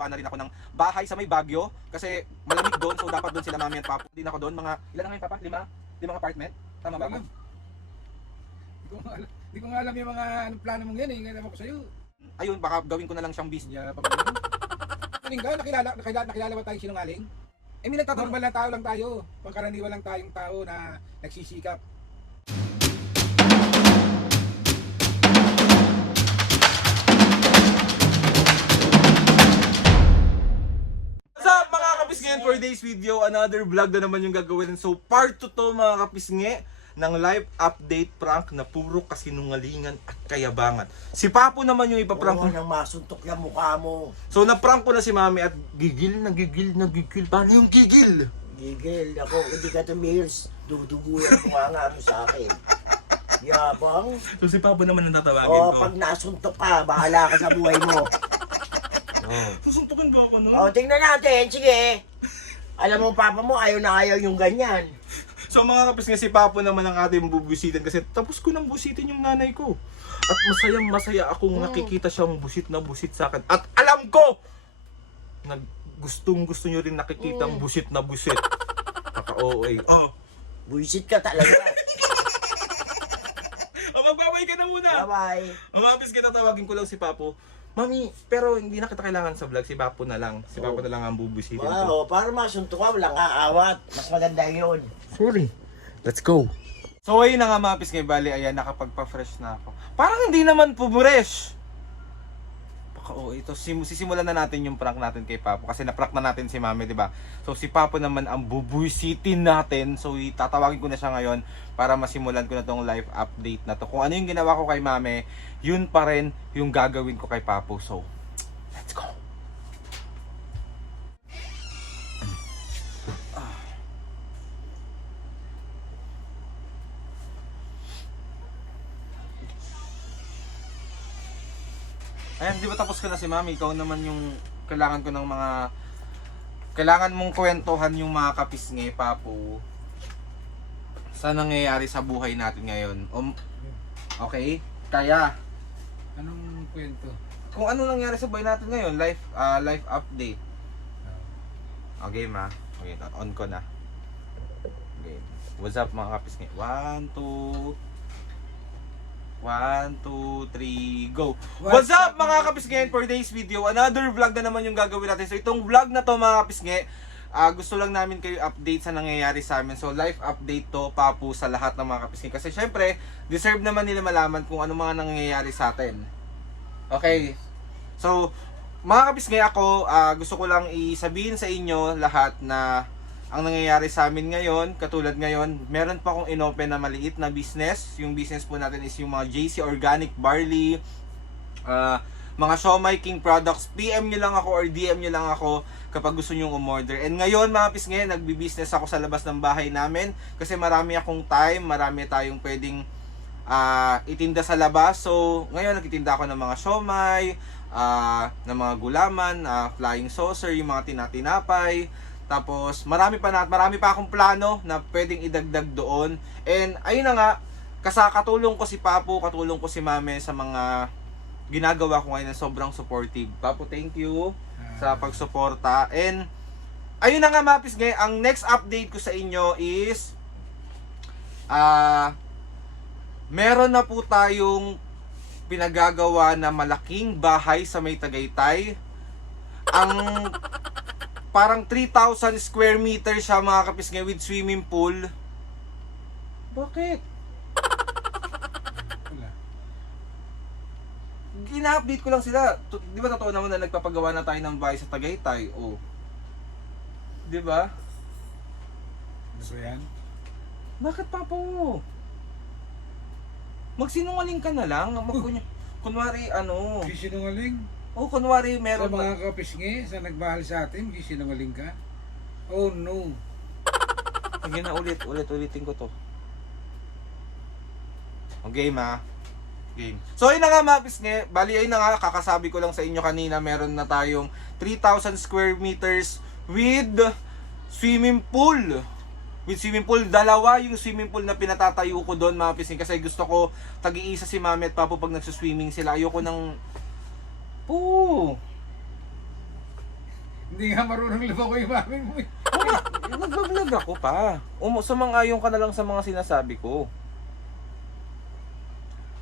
Gawa na rin ako ng bahay sa may Baguio kasi malamig doon, so dapat doon sila mami at papa. Din ako doon, mga ilan na ngayon papa? Limang apartment? Tama ba ako? Hindi ko nga alam yung mga anong plano mong yan eh. Ngayon naman ko sa'yo. Ayun, baka gawin ko na lang siyang business. Yeah, pagkakas. Nakilala ba tayong sinungaling? Eh, may nagtatrabaho lang tao lang tayo. Pangkaraniwan lang tayong tao na nagsisikap. What's up mga kapisngi? For today's video, another vlog na naman yung gagawin. So part 2 to mga kapisngi ng live update prank na puro kasinungalingan at kayabangan. Si Papo naman yung ipaprank ko. Oo, nang masuntok yung mukha mo. So naprank ko na si Mami at gigil. Paano yung gigil? Gigil ako, hindi ka tumils. Duduguyan mo nga ano sa akin. Yabang. So si Papo naman ang tatawagin O, ko. pag nasuntok ka, bahala ka sa buhay mo. Susuntukin ba ako no? O, tingnan natin, sige. Alam mo, papa mo, ayaw na ayaw yung ganyan. So mga kapisngi, si Papo naman ang ating bubusitin kasi tapos ko nang busitin yung nanay ko. At masaya akong nakikita siyang busit na busit sa akin. At alam ko na gusto nyo rin nakikita ang busit na busit. Kaka-OA. Oh. Buisit ka talaga. Magbabay ka na muna. Bye-bye. Mga kapisngi, tatawagin ko lang si Papo. Mami, pero hindi na kita kailangan sa vlog. Si Papo na lang. Si Papo na lang ang bubusitin ko. Wow, para masuntok ka, walang aawat. Mas maganda yun. Sorry. Let's go. So ayun na nga mga kapisngi, bali ayan, nakapagpa-fresh na ako. Parang hindi naman po fresh. Baka ito sisimulan na natin yung prank natin kay Papo kasi na-prank na natin si Mami, 'di ba? So si Papo naman ang bubuisitin natin. So tatawagin ko na siya ngayon para masimulan ko na tong live update na to. Kung ano yung ginawa ko kay Mami, yun pa rin yung gagawin ko kay Papo. So let's go. Ayan, di ba tapos ka na si Mami? Ikaw naman yung kailangan ko ng mga... Kailangan mong kwentuhan yung mga kapisngi, Papo. Sa nangyayari sa buhay natin ngayon. Okay? Kaya, Anong kwento? kung ano nangyari sa buhay natin ngayon, life update. Okay, ma. Okay, on ko na. Okay. What's up mga kapisngi? 1, 2, 3, go! What's up mga kapisngi? For today's video, another vlog na naman yung gagawin natin. So itong vlog na to mga kapisngi, gusto lang namin kayo update sa nangyayari sa amin. So live update to, Papo, sa lahat ng mga kapisngi. Kasi syempre, deserve naman nila malaman kung ano mga nangyayari sa atin. Okay? So, mga kapisngi, ako, gusto ko lang isabihin sa inyo lahat na ang nangyayari sa amin ngayon, katulad ngayon, meron pa akong inopen na maliit na business. Yung business po natin is yung mga JC Organic Barley, mga Siomai King products. PM nyo lang ako or DM nyo lang ako kapag gusto nyo umorder. And ngayon mga pisngi, nagbi-business ako sa labas ng bahay namin kasi marami akong time, marami tayong pwedeng itinda sa labas. So ngayon nagtitinda ako ng mga siomai, ng mga gulaman, flying saucer, yung mga tinatinapay. Tapos marami pa akong plano na pwedeng idagdag doon. And ayun na nga, katulong ko si Papo, katulong ko si Mame sa mga ginagawa ko ngayon na sobrang supportive. Papo, thank you sa pagsuporta. And ayun na nga mga pisngi, ang next update ko sa inyo is meron na po tayong pinagagawa na malaking bahay sa may Tagaytay. Ang parang 3,000 square meters siya mga kapisngi with swimming pool. Bakit? Wala. Ina-update ko lang sila. Di ba totoo naman na nagpapagawa na tayo ng bahay sa Tagaytay? Oh. Di ba? Ano ba yan? Bakit Papo? Magsinungaling ka na lang. Kunwari ano. Sinungaling? Kunwari Sa meron mga kapisngi, sa nagmahal sa atin, sinungaling ka? Oh no. Sige na ulitin ko to. Okay ma. Game. So ayun na nga mga pisngi, bali ayun na nga, kakasabi ko lang sa inyo kanina, meron na tayong 3,000 square meters with swimming pool. With swimming pool, dalawa yung swimming pool na pinatatayo ko doon mga pisngi kasi gusto ko tag-iisa si Mami at Papo pag nagsuswimming sila. Ayoko ng Hindi nga marunong lumako yung mami mo. Oo nga, nagbablog ako pa. Sumang-ayon ka na lang sa mga sinasabi ko.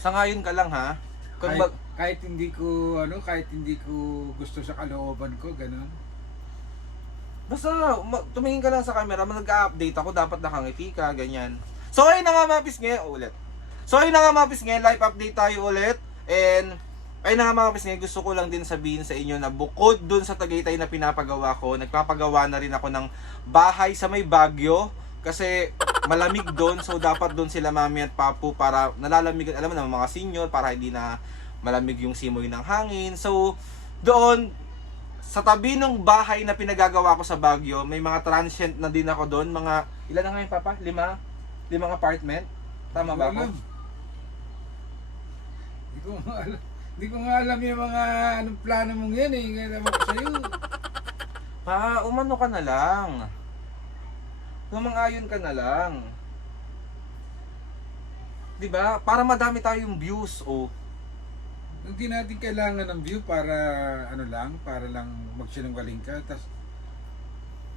Sangayon ka lang ha. Kung Kahit hindi ko kahit hindi ko gusto sa kalooban ko, ganun. basta tumingin ka lang sa camera, nag-update ako, dapat nakangiti ka, ganyan. So ayun na nga mga pisngi, ulit. So ayun na nga mga pisngi, live update tayo ulit. And ayun na nga mga pisngi, gusto ko lang din sabihin sa inyo na bukod dun sa Tagaytay na pinapagawa ko, nagpapagawa na rin ako ng bahay sa may Baguio. Kasi malamig doon, so dapat doon sila mami at papu para nalalamig, alam mo na mga senior, para hindi na malamig yung simoy ng hangin. So doon sa tabi ng bahay na pinagagawa ko sa Baguio, may mga transient na din ako doon, mga ilan na nga yun papa? Limang apartment? Tama ba ako? Hindi ko nga alam yung mga anong plano mong yan eh. Ngayon naman ko sa'yo. Umano ka na lang. Lumang-ayon ka na lang. 'Di ba? Para madami tayong views oh. Hindi natin kailangan ng view para para lang magsinungaling ka. Tas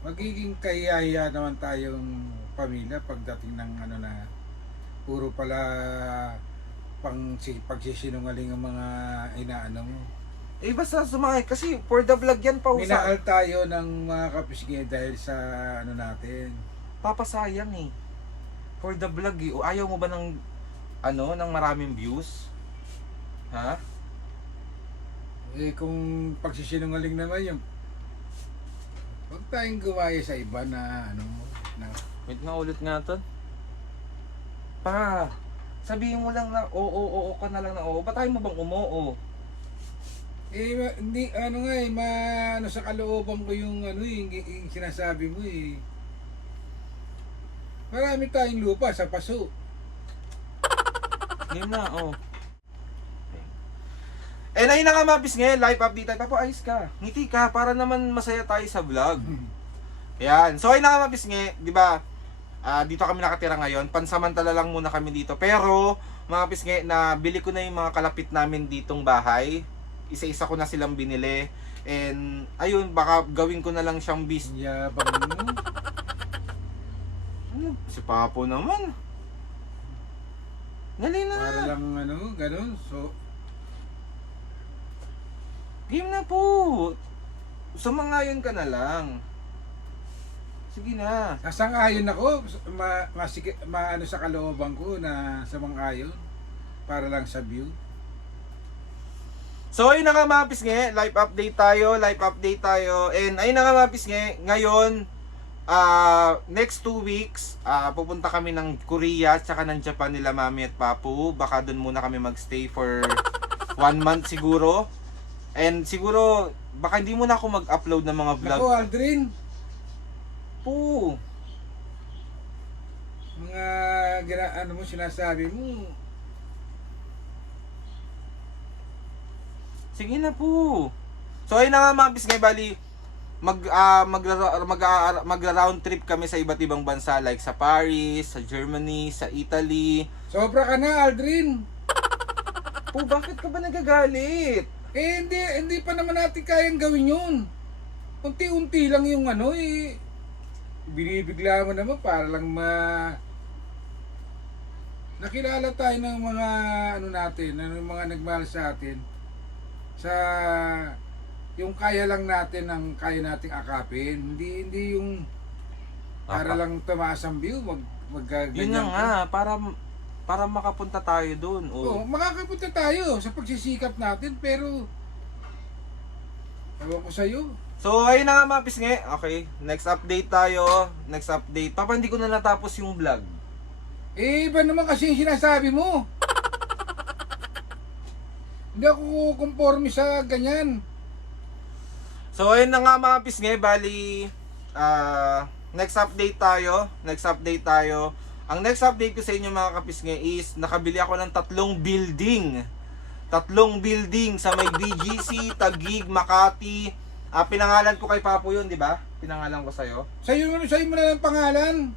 magiging kayaya naman tayong pamilya pagdating ng na puro pala pagsisinungaling ang mga inaano mo. Basta sumakay kasi for the vlog yan pa Minahal tayo ng mga kapisngi dahil sa natin. Papasayang eh. For the vlog eh. O ayaw mo ba ng ng maraming views? Ha? Kung pagsisinungaling naman yung huwag tayong gumaya sa iba na na Wait nga ulit nga to. Pa, sabihin mo lang na oo ka na lang na oo. Ba't tayo mo bang umoo? Hindi sa kalooban ko yung yung sinasabi mo eh. Marami tayong lupa sa paso. Game na, oh. Ayun na nga mga pisngi, live update tayo. Papaayos ka. Ngiti ka para naman masaya tayo sa vlog. Ayan. So ayun na nga mga pisngi, di ba? Dito kami nakatira ngayon. Pansamantala lang muna kami dito. Pero mga pisngi, nabili ko na yung mga kalapit namin ditong bahay. Isa-isa ko na silang binili. And ayun, baka gawin ko na lang siyang Yabang mo. Si Papo naman. Dali na. Para lang ganun. So, Game na po. Sumangayon ka na lang. Sige na. sasang-ayon ako. Sa kalooban ko na samang-ayon. Para lang sa view. So ayun na nga mga pisngi, live update tayo. And ayun na nga mga pisngi, ngayon next 2 weeks pupunta kami ng Korea at saka ng Japan nila mami at papu. Baka doon muna kami magstay for 1 month siguro. And siguro baka hindi muna ako mag-upload ng mga vlog. Ako, Aldrin. Po. Mga mo sinasabi mo. Sige na po. So ayun na nga mga pisngi, bali magra-round trip kami sa iba't ibang bansa like sa Paris, sa Germany, sa Italy. Sobra ka na, Aldrin. Po, bakit ka ba nagagalit? Hindi pa naman natin kayang gawin yun. Unti-unti lang yung binibigla mo naman para lang nakilala tayo ng mga natin, ng mga nagmahal sa atin. Sa yung kaya lang natin ang kaya nating akapin. Hindi yung para lang tumaas ang view, Yun na nga, para makapunta tayo doon. Oh, makakapunta tayo sa pagsisikap natin, pero ewan ko sa'yo. So, ayun na nga mga pisngi. Okay, next update tayo. Papa, hindi ko na natapos yung vlog. Iba naman kasi yung sinasabi mo. Hindi ako conforme sa ganyan. So, ayun na nga mga pisngi. Bali, next update tayo. Ang next update ko sa inyo mga kapisngi is nakabili ako ng 3 building. 3 building sa may BGC, Taguig, Makati. Pinangalan ko kay Papo yun, di ba? Pinangalan ko sa'yo. Sa'yo mo na lang pangalan.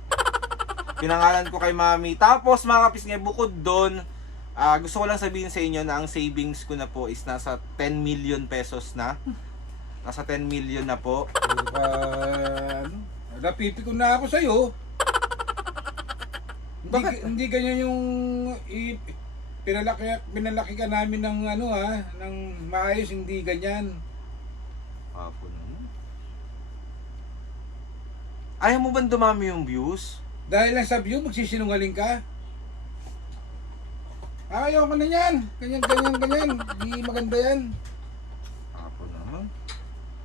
Pinangalan ko kay Mami. Tapos mga kapisngi, bukod doon, gusto ko lang sabihin sa inyo na ang savings ko na po is nasa 10 million pesos na. Nasa 10 million na po. Ano? Napipikon na ako sa'yo. Bakit? Hindi ganyan yung pinalaki ka namin ng ng maayos, hindi ganyan. Papo naman. Ayaw mo ba dumami yung views? Dahil lang sa view, magsisinungaling ka. Ayaw ko na yan. Ganyan. Hindi maganda yan. Papo naman.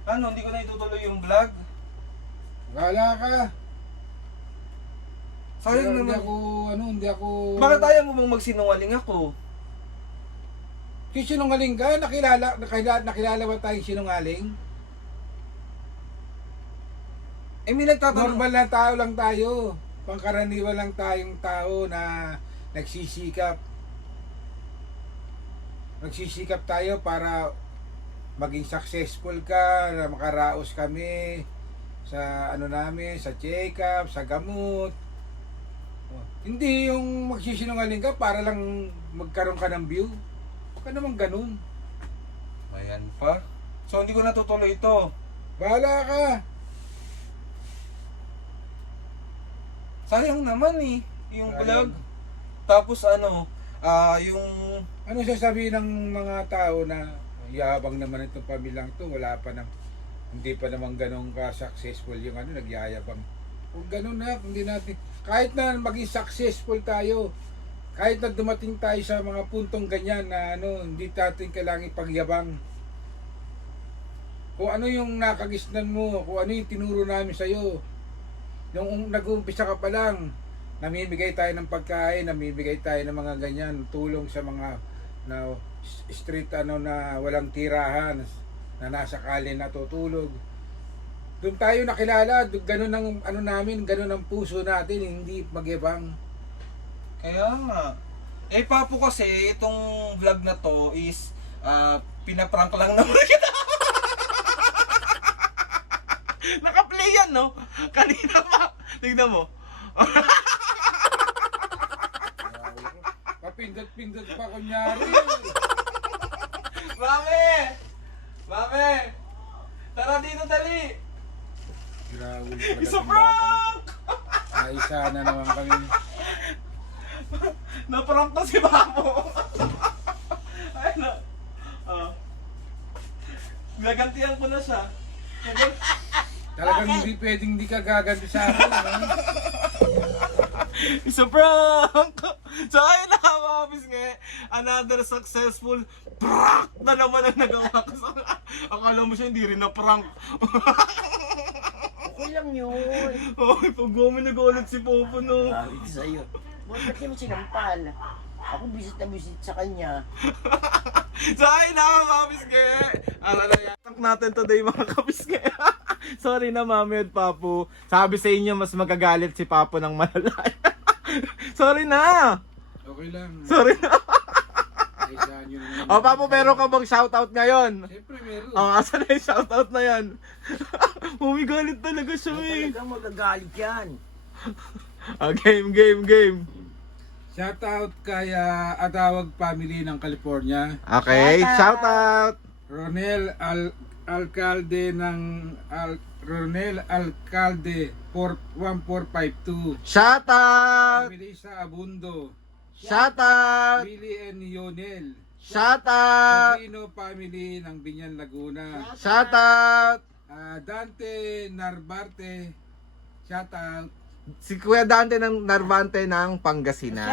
Ano, hindi ko na itutuloy yung vlog? Wala ka. Sayang Hindi naman. hindi ako... Bakit ayaw mo bang magsinungaling ako? Sinungaling ka? Nakilala ba tayong sinungaling? Eh, may nagtatanong. Normal na tao lang tayo. Pangkaraniwan lang tayong tao na nagsisikap. Nagsisikap tayo para maging successful ka, na makaraos kami sa namin, sa check-up, sa gamot. Oh, hindi yung magsisinungaling ka para lang magkaroon ka ng view. Huwag ka naman ganun. Ayan pa. So, hindi ko natutuloy ito. Bahala ka. Sayang naman eh. Yung vlog. Sayang. Tapos ano, yung... Ano sasabihin ng mga tao na yabang naman itong pamilyang to, hindi pa naman ganun ka-successful yung nagyayabang. Kung ganun na, hindi natin, kahit na maging successful tayo, kahit na dumating tayo sa mga puntong ganyan na hindi natin kailangan ipagyabang. Kung ano yung nakagisnan mo, kung ano yung tinuro namin sa'yo, nung nag-uumpisa ka pa lang, namimigay tayo ng pagkain, namimigay tayo ng mga ganyan, tulong sa mga street na walang tirahan, na nasa kalye natutulog. Doon tayo nakilala, ganun ang namin, ganun ang puso natin, hindi magyabang. Kaya nga. Eh, Papo kasi, itong vlog na to is pinaprank lang naman kita. Naka-play yan, no? Kanina pa. Tignan mo. Papindot-pindot pa kunyari. Mami! Mami! Tara dito, dali! Grawul pala Isa ng prank! batang. Ay, sana naman kami. Naprank to si Papo. Ay na. Gagantihan ko na siya. Talagang hindi pwedeng di ka gaganti sa akin. Isa prank! So ayun na mga kabisngi, another successful prank na naman ang nagawa ko. Akala mo siya hindi rin na prank. Okay lang yun. Ay, pag nag-ulit si Popo no. Sabi ko sa'yo. Ba't di mo sinampal? Ako visit na visit sa kanya. So ayun na mga kabisngi. Ala na yan. Prank natin today mga kabisngi. Sorry na Mami at Papo. Sabi sa inyo mas magagalit si Papo ng malalaya. Sorry na. Okay lang. Sorry na. Ay, saan yun naman. O Papo, meron ka bang shoutout ngayon? Siyempre meron. O, asan na yung shoutout na yan? Galit talaga siya eh. Talagang magagalit yan. Game. Shoutout kay Atawag Family ng California. Okay, shoutout. Ronel Alcalde ng Ronel Alcalde 1452. Shoutout. Melissa Abundo. Shoutout. Willie N. Yonel. Shoutout. Sabino Family ng Binyan, Laguna. Shoutout. Dante Narvarte. Shoutout. Si Kuya Dante ng Narvante ng Pangasinan.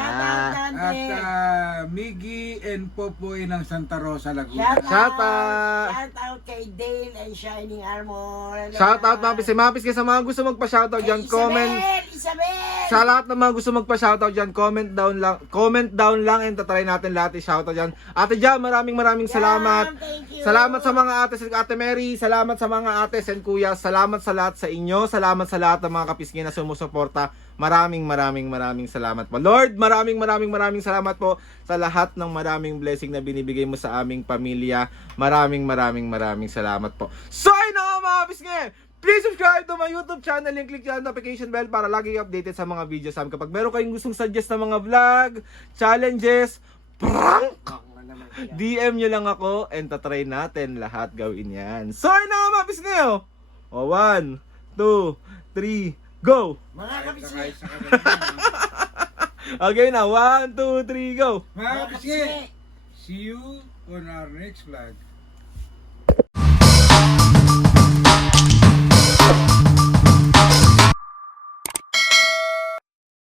At Miggy and Popoy ng Santa Rosa, Laguna. Shoutout. Shout out kay Dale and Shining Armor. Shoutout Mapis. Mapis kayo sa mga gusto magpa-shoutout dyan, comment. Isabel! Sa lahat ng mga gusto magpa-shoutout dyan, comment down lang and tatry natin lahat i-shoutout dyan. Ate Jam, maraming salamat. Thank you. Salamat sa mga ates and Ate Mary, salamat sa mga ates and kuya, salamat sa lahat sa inyo, salamat sa lahat ng mga kapisngi na sumusuporta. Maraming salamat po. Lord, maraming salamat po sa lahat ng maraming blessing na binibigay mo sa aming pamilya. Maraming salamat po. So, ayun na mga kapisngi! Please subscribe to my YouTube channel and click yung notification bell para lagi updated sa mga videos namin. Kapag meron kayong gustong suggest na mga vlog, challenges, prank, DM nyo lang ako and tatry natin lahat gawin yan. So, ayun na mga pisngi, oh. O, 1, 2, 3, go! Mga Kahit kapisngi. kahit sa kanila. Okay na, 1, 2, 3, go! Mga kapisngi, see you on our next vlog.